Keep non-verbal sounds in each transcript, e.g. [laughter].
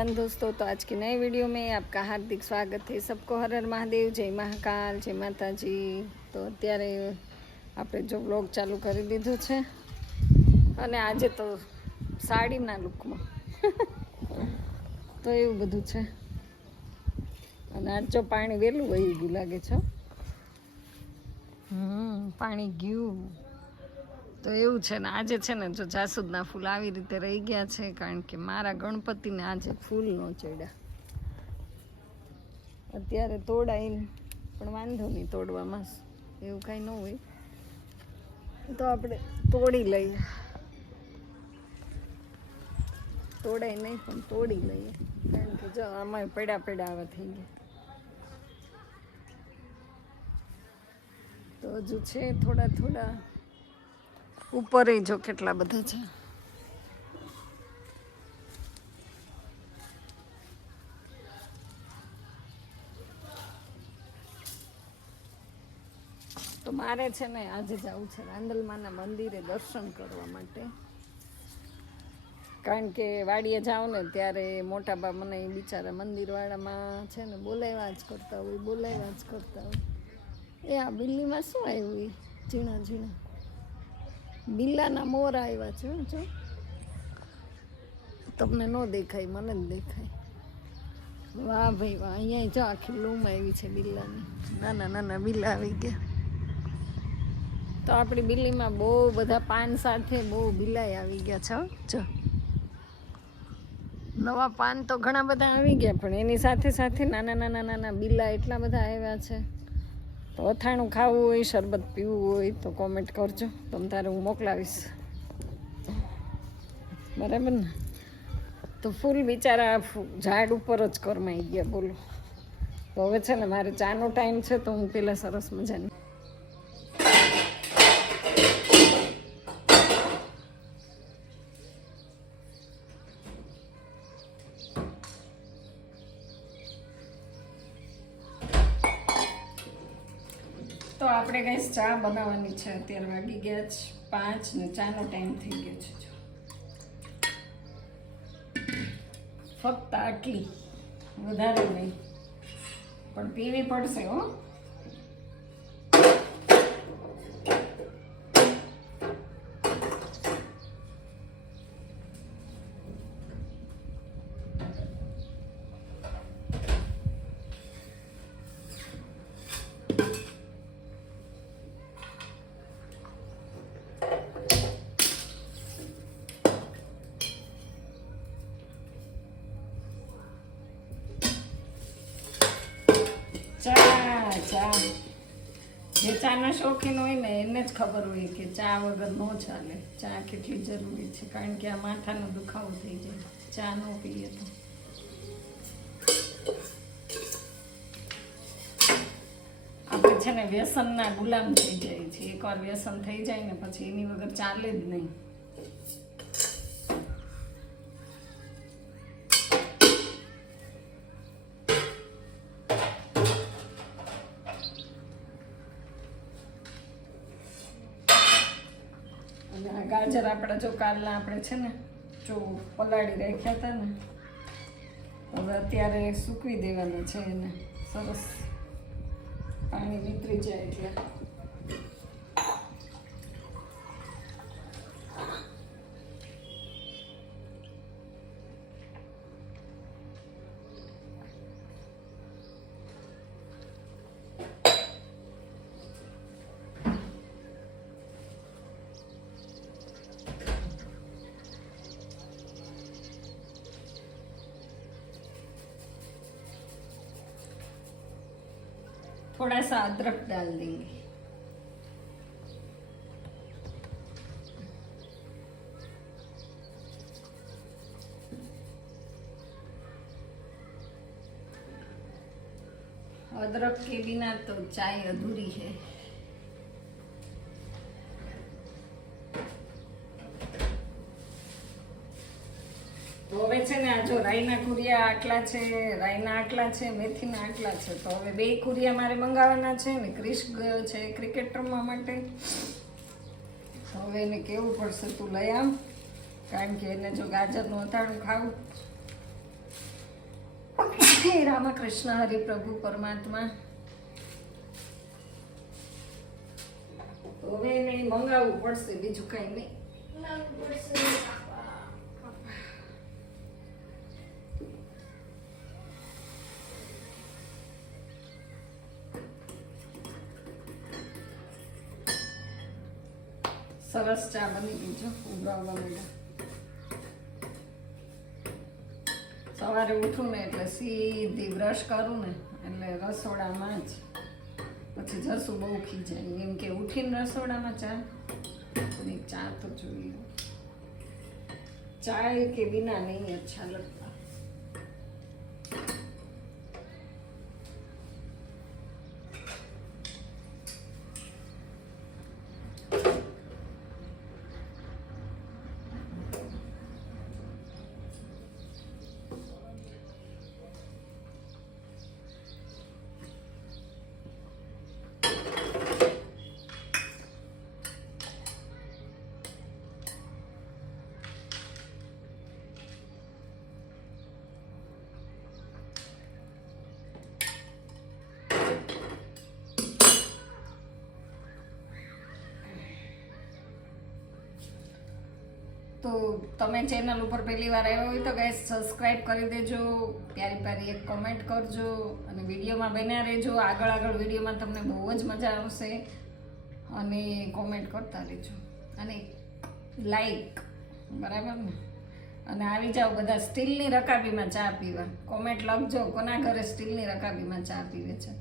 दोस्तों तो आज की नए वीडियो में आपका हार्दिक સ્વાગત છે सबको હર હર મહાદેવ જય મહાકાલ જય માતાજી તો અત્યારે આપણે જો બ્લોગ ચાલુ કરી દીધો છે અને આજે તો સાડીના લુકમાં તો એવું બધું છે અને આજ જો પાણી વહેલું વહી ગયું લાગે છે હમ પાણી ગયું તો એવું છે ને, આજે છે ને જો જાસૂદના ફૂલ આવી રીતે રહી ગયા છે, કારણ કે મારા ગણપતિને આજે ફૂલ ન ચડ્યા. અત્યારે તોડાઈને, પણ વાંધો નહીં તોડવામાં, એવું કાંઈ ન હોય. તો આપણે તોડી લઈએ. તોડાય નહીં, પણ તોડી લઈએ. કારણ કે જો આમાં પડ્યા પડ્યા આવા થઈ ગયા. તો હજુ છે થોડા થોડા. ઉપર જો કેટલા બધા છે. તો મારે છે ને આજે જવું છે રાંદલમાના મંદિરે દર્શન કરવા માટે. કારણ કે વાડીએ જાઓ ને ત્યારે મોટા બા મને બિચારા મંદિરવાળામાં છે ને બોલાવ્યા જ કરતા હોય, બોલાવ્યા જ કરતા હોય. એ આ બિલ્લીમાં શું આવ્યું એ? ઝીણા ઝીણા. બિલ્લાના મોર આવ્યા છે જો. તમને ન દેખાય, મને જ દેખાય. વાહ ભાઈ, વાહ, અહીંયા જો આખી લૂમ આવી છે બિલ્લાની નાના નાના બિલ્લા આવી ગયા. તો આપણી બિલ્લીમાં બહુ બધા પાન સાથે બહુ બિલાઈ આવી ગયા છે જો. નવા પાન તો ઘણા બધા આવી ગયા, પણ એની સાથે સાથે નાના નાના નાના બિલ્લા એટલા બધા આવ્યા છે. તો અથાણું ખાવું હોય, શરબત પીવું હોય તો કોમેન્ટ કરજો. તમ તારે હું મોકલાવીશ. બરાબર ને? તો ફૂલ બિચારા ઝાડ ઉપર જ કરમાઈ ગયા, બોલો. તો હવે છે ને મારે ચાનો ટાઈમ છે તો હું પેલા સરસ મજાની ચા બનાવવાની છે. અત્યારે વાગી ગયા છે પાંચ ને ચાનો ટાઈમ થઈ ગયો છે. ફક્ત આટલી. વધારે નહીં. પણ પીવી પડશે હો. ચા. જે ચાના શોખીન હોય ને, એને જ ખબર હોય કે ચા વગર ન ચાલે. ચા કેટલી જરૂરી છે? કારણ કે આ માથાનો દુખાવો થઈ જાય. ચા ન પીએ તો. આપણે છે ને વ્યસનના ગુલામ થઈ જાય છે. એકવાર વ્યસન થઈ જાય ને, પછી એની વગર ચાલે જ નહીં. ગાજર આપણે જો કાલના આપણે છે ને, જો પલાળી રાખ્યા હતા ને, હવે અત્યારે સૂકવી દેવાના છે એને. સરસ. પાણી નીતરી જાય એટલે. थोड़ा सा अदरक डाल देंगे। अदरक के बिना तो चाय अधूरी है। કુરિયા આટલા છે રાઈના આટલા છે, મેથીના આટલા છે. તો હવે બે કુરિયા મારે મંગાવવાના છે, ને ક્રિશ છે ક્રિકેટ રમવા માટે. હવે એને કેવું પડશે તું લઈ આમ, કારણ કે એને જો ગાજરનું અથાણું ખાવું. રામકૃષ્ણ હરિ પ્રભુ પરમાત્મા. તો હવે એને મંગાવવું પડશે, બીજું કઈ નહીં. સરસ ચા બની ગઈ સવારે ઉઠું ને એટલે સીધી બ્રશ કરું ને, એટલે રસોડામાં જ. પછી જસું બહુ ખીજાય. એમ કે ઉઠીને રસોડામાં ચા ચા તો જોઈએ ચાય કે બિના નહીં, અચ્છા લગતા તો તમે ચેનલ ઉપર પહેલી વાર આવ્યા હોય તો ગાઈસ સબસ્ક્રાઈબ કરી દેજો. પ્યારી પ્યારી એક કોમેન્ટ કરજો અને વિડીયોમાં બન્યા રહેજો. આગળ આગળ વિડીયોમાં તમને બહુ જ મજા આવશે. અને કોમેન્ટ કરતા રહેજો. અને લાઈક બરાબર ને? અને આવી જાઓ બધા સ્ટીલની રકાબીમાં ચા પીવા. કોમેન્ટ લખજો કોના ઘરે સ્ટીલની રકાબીમાં ચા પીવે છે.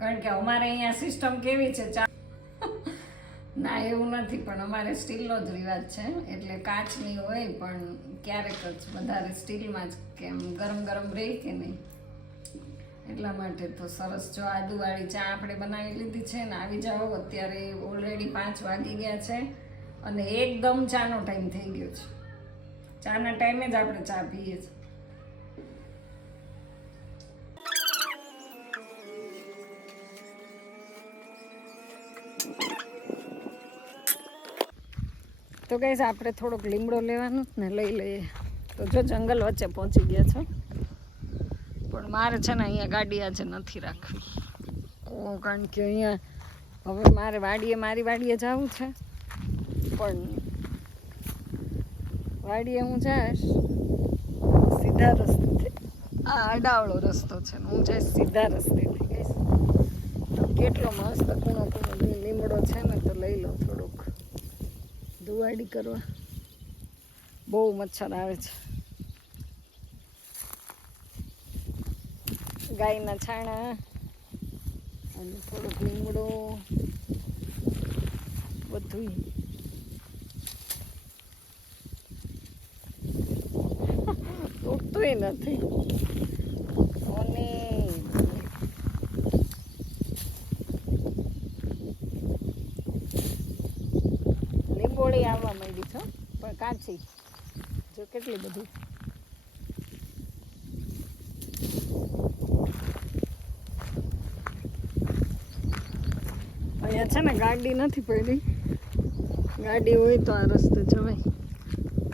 કારણ કે અમારે અહીંયા સિસ્ટમ કેવી છે? ચા ના, એવું નથી, પણ અમારે સ્ટીલનો જ રિવાજ છે. એટલે કાચની હોય, પણ ક્યારેક જ વધારે સ્ટીલમાં જ કેમ ગરમ ગરમ રહે કે નહીં. એટલા માટે તો સરસ, જો આદુવાળી ચા આપણે બનાવી લીધી છે ને, આવી જાઓ, અત્યારે ઓલરેડી પાંચ વાગી ગયા છે અને એકદમ ચાનો ટાઈમ થઈ ગયો છે. ચાના ટાઈમે જ આપણે ચા પીએ છીએ. તો કહીશ આપણે થોડોક લીમડો લેવાનો જ ને લઈ લઈએ. તો જો જંગલ વચ્ચે પહોંચી ગયા છો. પણ મારે છે ને અહીંયા ગાડી આજે નથી રાખવી. કારણ કે અહીંયા હવે મારે વાડીએ, મારી વાડીએ જવું છે. પણ વાડીએ હું જઈશ, સીધા રસ્તે આ અડાવળો રસ્તો છે હું જઈશ સીધા રસ્તે કેટલો મસ્ત કૂણો કૂણો લીમડો છે ને, તો લઈ લો થોડુંક ધુવાડી કરવા. બહુ મચ્છર આવે છે. ગાયના છાણા અને થોડોક ભીંગડો બધું તૂટતું નથી અને લીંબોળી આવવા માંડી છો પણ કાચી. જો કેટલી બધી. અહીંયા છે ને ગાડી નથી પડી. ગાડી હોય તો આ રસ્તે જવાય.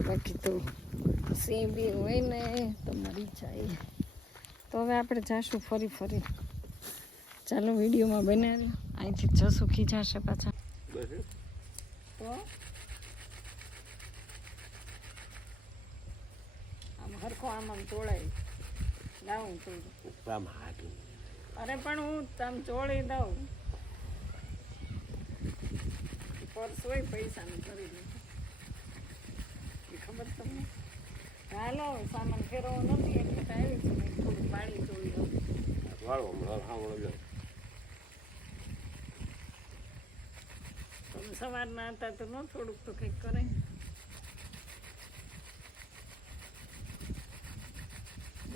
બાકી તો સિંહ બી હોય ને તો મરી જાય. તો હવે આપણે જાશું ફરી ફરી. ચાલો વિડીયોમાં બનાવી અહીંથી જશું ખીચાશે પાછા. તો? આમ હરખો આમ આમ ચોળાય લાવું થોડું અરે પણ હું તમ ચોળી દઉં પર્સ હોય પૈસાનું કરી દઉં ખબર તમને? હાલો સામાન ફેરવો નથી તો આવી છે થોડું પાણી ચોળી દઉં તમે સવારના હતા તો ન થોડુંક તો કંઈક કરે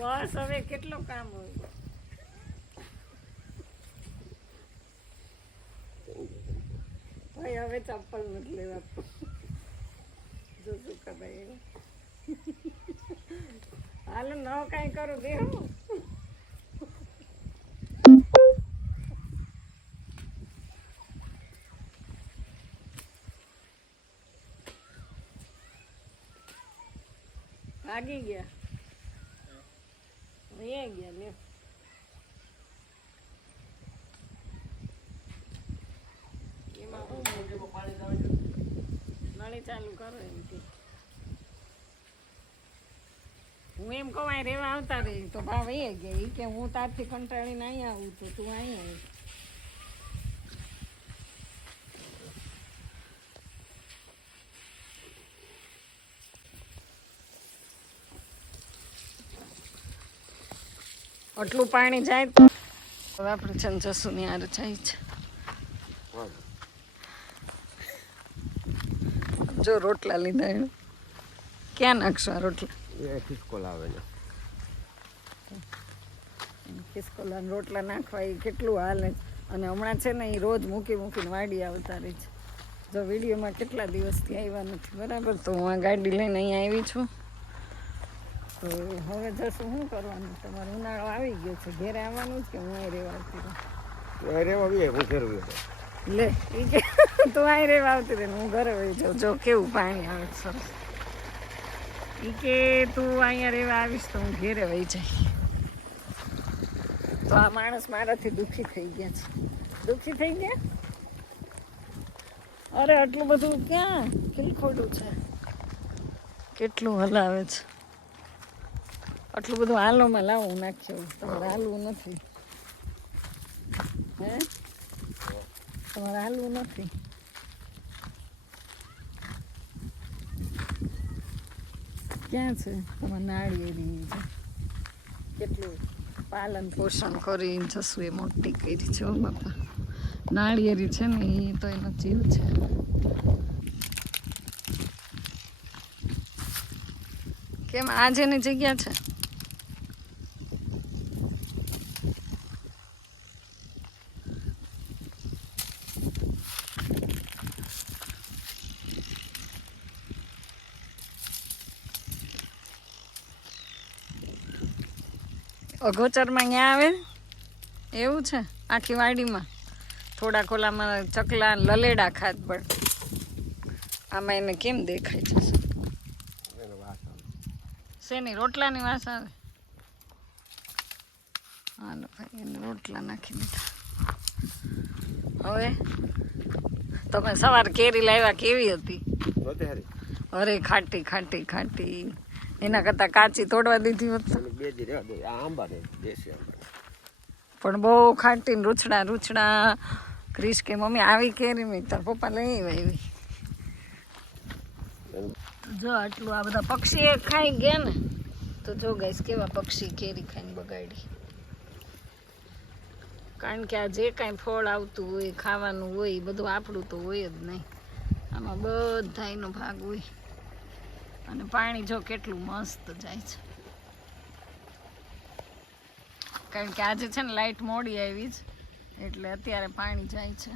બસ હવે કેટલું કામ હોય. ભાઈ, હવે ચપ્પલ નથી લેવા જો શું ભાઈ હાલ ન કાંઈ કરું દેવું ભાગી ગયા વહી ગયા લે એમાં હું નળી ચાલુ કરો એમ હું એમ કહું, અહીં રેવા આવતા રહી. તો ભાવ એ ગયા એ કે હું તારથી કંટાળીને અહીં આવું, તો તું અહીં આવી. આટલું પાણી જાય તો. આપણે છે ને જસું ની હારે જાય છે જો રોટલા લીધા એણે ક્યાં નાખશો આ રોટલા? ખિસકો લાવે ખિસકોલા રોટલા નાખવા એ કેટલું હાલે અને હમણાં છે ને એ રોજ મૂકી મૂકીને વાડી આવતા રહે છે. જો વિડીયોમાં કેટલા દિવસથી આવ્યા નથી બરાબર? તો હું આ ગાડી લઈને અહીંયા આવી છું. તો હવે જશું શું કરવાનું? તમારો ઉનાળો આવી ગયો છે. ઘેરે આવવાનું જ કે હું અહીં રહેવા આવતી રહું? એ રેવા હું છે લે, ઈ કે તું અહીં રહેવા આવતી રહે હું ઘરે વહી જાઉં. જો કેવું પાણી આવે સરસ ઈ કે તું અહીંયા રહેવા આવીશ તો હું ઘેરે વહી જઈ તો આ માણસ મારાથી દુઃખી થઈ ગયા છે. દુઃખી થઈ ગયા? અરે, આટલું બધું ક્યાં? ખીલખોડું છે? કેટલું હલાવે છે? આટલું બધું હાલોમાં લાવું નાખ્યું તમારે હાલવું નથી હે તમારે હાલવું નથી. ક્યાં છે? તમારે નાળિયેરી છે. કેટલું? પાલન પોષણ કરીને જશું એ મોટી કરી છે બાપા. નાળિયેરી છે ને, એ તો એનો જીવ છે. કેમ, આજે ની જગ્યા છે? અગોચરમાં અહીંયા આવે એવું છે આખી વાડીમાં. થોડા ખોલામાં ચકલા લલેડા ખાત પણ. આમાં એને કેમ દેખાય છે? શેની રોટલાની વાસ આવે? હાલો ભાઈ એને રોટલા નાખી દીધા. હવે? તમે સવાર કેરી લાવ્યા કેવી હતી? અરે ખાટી ખાટી ખાટી. એના કરતાં કાચી તોડવા દીધી હોત પણ બહુ ખાટી રૂછડા રૂછડા. ક્રિશ કે મમ્મી આવી કેરી મેં તાર પપ્પા લઈ આવી. જો આટલું આ બધા પક્ષી ખાઈ ગયા ને તો જો ગઈશ કેવા પક્ષી કેરી ખાઈને બગાડી. કારણ કે આ જે કાંઈ ફળ આવતું હોય ખાવાનું હોય બધું આપણું તો હોય જ નહીં. આમાં બધા એનો ભાગ હોય. અને પાણી જો કેટલું મસ્ત જાય છે. કારણ કે આજે છે ને લાઈટ મોડી આવી જ, એટલે અત્યારે પાણી જાય છે.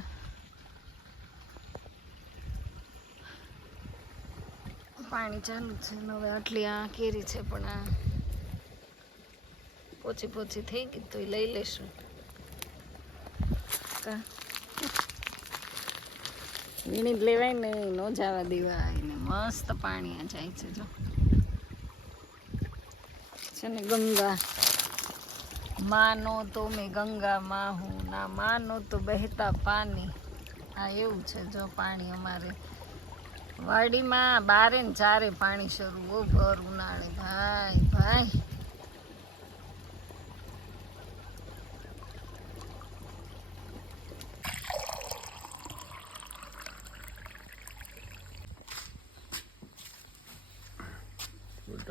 પાણી ચાલુ છે હવે આટલી આ કેરી છે, પણ આ પોચી પોચી થઈ ગઈ તો એ લઈ કા? વીણી જ લેવાય ને નો જવા દેવાય ને મસ્ત પાણી આ જાય છે, જો. છે ને ગંગા. માનો તો મેં ગંગા માં હું, ના માનો તો બહેતા પાણી આ એવું છે, જો પાણી અમારે. વાડીમાં બારે ને ચારે પાણી શરૂ. ભર ઉનાળે. ભાઈ ભાઈ.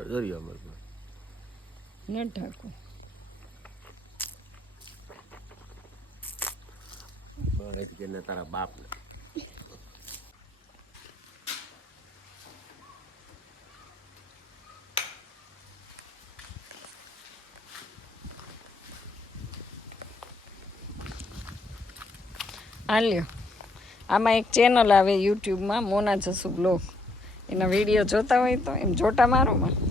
દરિયો અમારે ને ઢાંકું. બહાર તારા બાપને. આ લ્યો. આમાં એક ચેનલ આવે યુટ્યુબમાં મોના જસુ બ્લોગ. એના વીડિયો જોતા હોય તો એમ જોટા મારો માં.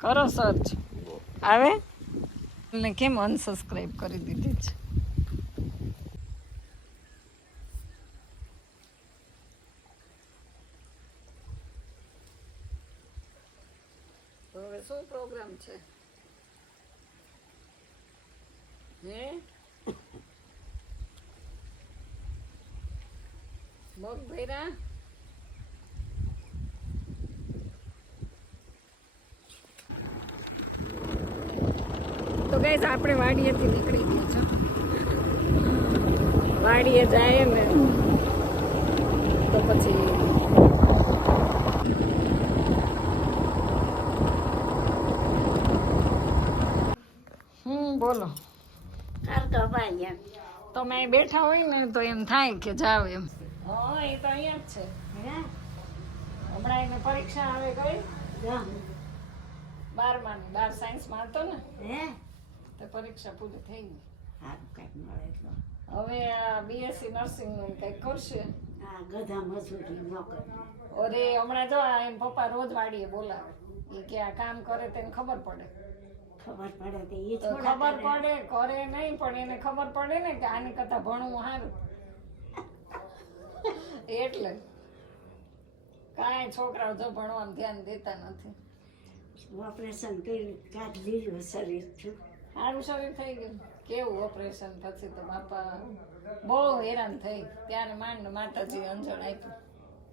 કરો સર્ચ આવે? ને કેમ અનસબસ્ક્રાઈબ કરી દીધી છે? હવે શું પ્રોગ્રામ છે? હે? મગ ભૈરા. ગઈસ આપણે વાડીએથી નીકળી ગયા છો વાડીએ જાય ને તો પછી હમ બોલો. તો મેં બેઠા હોય ને તો એમ થાય કે જાવ એમ. હા એ તો અહીંયા જ છે. હમણાં એને પરીક્ષા આવે ગઈ. બારમાની બાર સાયન્સમાં હતો ને. તો પરીક્ષા પૂરી થઈ ગઈ. હવે આ બીએસસી નર્સિંગનું કંઈક કરશે? અરે હમણાં જો એમ પપ્પા રોજ વાડીએ બોલાવે. એ કે આ કામ કરે તેને ખબર પડે. ખબર પડે તો એ ખબર પડે કરે નહીં પણ એને ખબર પડે ને કે આની કરતા ભણવું સારું. એટલે કાંઈ છોકરાઓ જો ભણવાનું ધ્યાન દેતા નથી. ઓપરેશન કર્યું કાઢ લીધું શરીર છું સારું શરીર થઈ ગયું. કેવું ઓપરેશન પછી તો બાપા બહુ હેરાન થઈ. ત્યારે માંડ માતાજી અંજણ આપ્યું.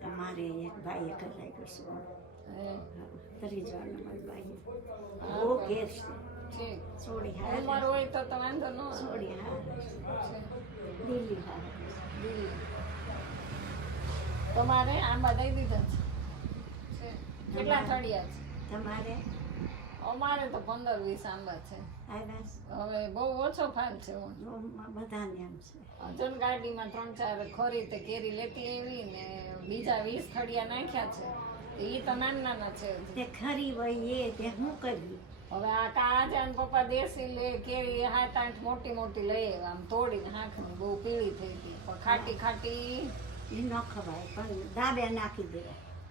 અમારે એક ભાઈએ કરાવ્યું છે. ત્રીજો નંબર ભાઈએ. બહુ કેર છે. સોડી હાર. ઉંમર હોય તો તો વાંધો ન. સોડી દિલ્હી દિલ્હી. તમારે આંબા દઈ દીધા છે. કેટલા થડિયા છે? તમારે? અમારે તો પંદર વીસ આંબા છે. હવે બહુ ઓછો ફાલ છે બધાને એમ છે. અજન ગાડીમાં ત્રણ ચાર ખોરી તે કેરી લેતી આવી ને બીજા વીસ ખડિયા નાખ્યા છે. એ તો નાના નાના છે. તે ખરી હોય એ તે હું કરી હવે આ કાળા પપ્પા દેશી લે કેરી હાથ આઠ મોટી મોટી લઈ આમ તોડીને હાંકની બહુ પીળી થઈ ગઈ. પણ ખાટી ખાટી એ ન ખવાય પણ દાબે નાખી દે.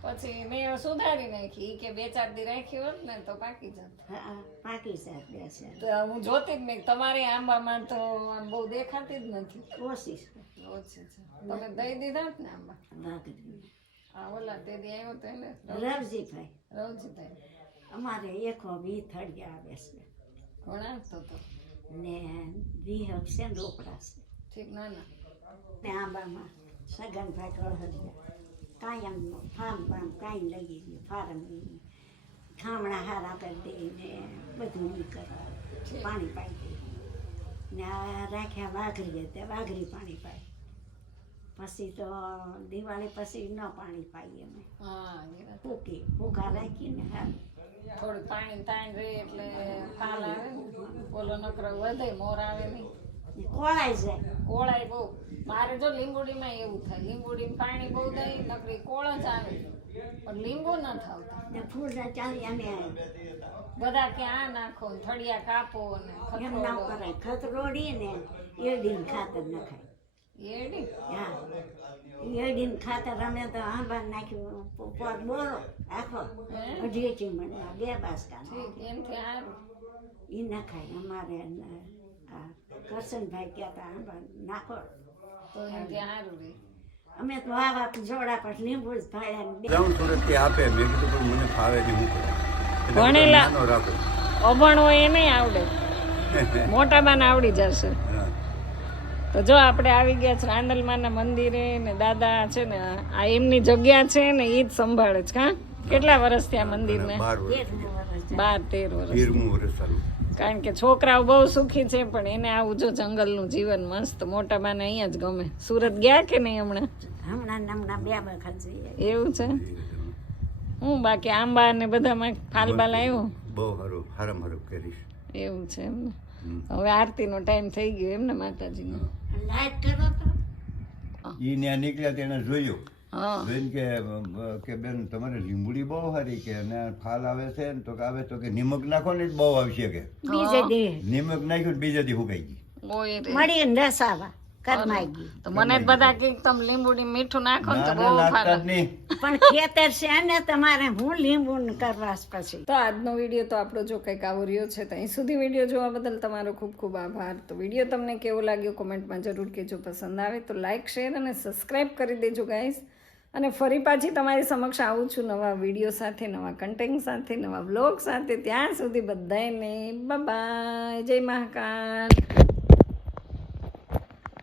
પછી મેં સુધારી નાખી કે બે ચાર દી રાખી હોત ને તો પાકી જાત. હા પાકી સાહેબ છે તો હું જોતી જ નહીં તમારે આંબામાં તો આમ બહુ દેખાતી જ નથી. કોશિશ. ઓછી છે. તમે દઈ દીધા ને આંબા? દીધી આ ઓલા તે દી આવ્યો તો એને? રવજીભાઈ. રવજીભાઈ. અમારે એકો વી થળિયા આવે છે. ઘણા તો તો? ને વી છે ને રોકડા છે. ઠીક ના ના ને આંબામાં સગનભાઈ કળહરિયા કાયમ ફાર્મ ફાર્મ કાંઈ લઈ ગયું ફાર્મ ખામણા હારા કરી ને બધું ઈ કરે પાણી પાઈ દે ને આ રાખ્યા વાઘરી તે વાઘરી પાણી પાઈ પછી તો દિવાળી પછી ન પાણી પાઈએ અમે એ. ફૂકી ફૂકા રાખીને થોડું પાણી તાણ રહે એટલે ફાલ આવે ઓલો નકરો વધે, મોર આવે નહીં કોળાઈ જાય કોળાય બહુ. મારે જો લીંબુડીમાં એવું થાય. લીંબોડીમાં પાણી બહુ દઈ નકરી કોળ જ આવે. પણ લીંબુ ન થાવતા. ફૂલના ચાલી અમે બધા કે આ નાખો થળિયા કાપો ને એમ ના કરાય. ખતરોડી ને એડીન ખાતર નખાય એડી હા. એડીન ખાતર અમે તો આંબા નાખ્યું પોત બોરો આખો? અઢી ચીમણમાં બે બાસકા એમ કે આ એ નખાય અમારે કરશનભાઈ કહેતા આંબા નાખો. તો એમથી સારું રહે અમે તો આવા જોડા પર લીંબુ જ ભાયા જાઉં સુરતથી આપે મેં કીધું પણ મને ફાવે નહીં હું કરું. ભણેલા- અભણ હોય એ નહીં આવડે. [laughs] મોટા બાને આવડી જશે. તો જો આપણે આવી ગયા છે આંદલમાના મંદિરે ને દાદા છે ને આ એમની જગ્યા છે ને એ જ સંભાળે છે હા? કેટલા વર્ષ થયા મંદિરને? બાર તેર વર્ષ કારણ કે છોકરાઓ બહુ સુખી છે પણ એને આવું જો જંગલનું જીવન મસ્ત મોટા બાને અહીંયા જ ગમે. સુરત ગયા કે નહીં હમણાં? હમણાં હમણાં બે વખત જઈએ. એવું છે? હું બાકી આંબા ને બધામાં ફાલબાલ આવ્યો? બહુ સારું હારમ હારું કરીશ. એવું છે એમ ને? હવે આરતીનો ટાઈમ થઈ ગયો એમને માતાજીનો? લાઈટ કરો તો. ઈ ત્યાં નીકળ્યા તેને જોયું. બેન કે કે બેન તમારે લીંબડી બહુ સારી કે અને ફાલ આવે છે ને તો કે આવે તો કે નિમક નાખો ને બહુ આવશે કે. નિમક નાખ્યું ને બીજા દી સુકાઈ ગઈ. મળી રસ મળીને રસાવા કરમાઈ ગઈ તો મને બધા કે તમે લીંબુડી મીઠું નાખો ને તો બહુ ના ફાલ નાખતા જ નહીં. પણ ખેતર છે ને તમારે હું લીંબુ કરવા પછી. તો આજનો વીડિયો તો આપણો જો કંઈક આવો રહ્યો છે તો અહીં સુધી વીડિયો જોવા બદલ તમારો ખૂબ ખૂબ આભાર. તો વીડિયો તમને કેવો લાગ્યો કોમેન્ટમાં જરૂર કહેજો. પસંદ આવે તો લાઇક શેર અને સબસ્ક્રાઈબ કરી દેજો ગાઈસ અને ફરી પાછી તમારી સમક્ષ આવું છું નવા વીડિયો સાથે, નવા કન્ટેન્ટ સાથે, નવા વ્લોગ સાથે. ત્યાં સુધી બધાને બાય જય મહાકાલ.